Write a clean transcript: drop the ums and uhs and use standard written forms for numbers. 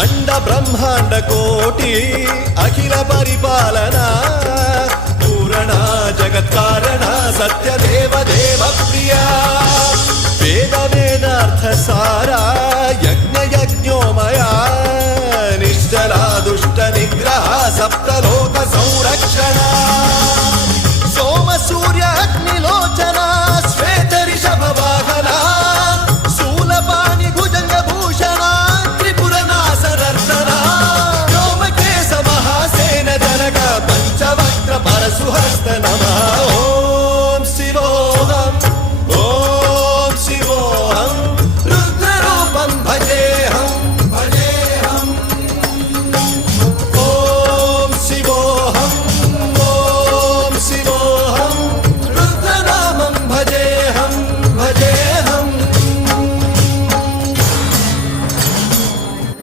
అండ బ్రహ్మాండ కోటి అఖిల పరిపాలన పూరణ జగత్కారణ సత్యదేవ దేవ ప్రియ వేద వేదార్థ సారా యజ్ఞ యజ్ఞోమయ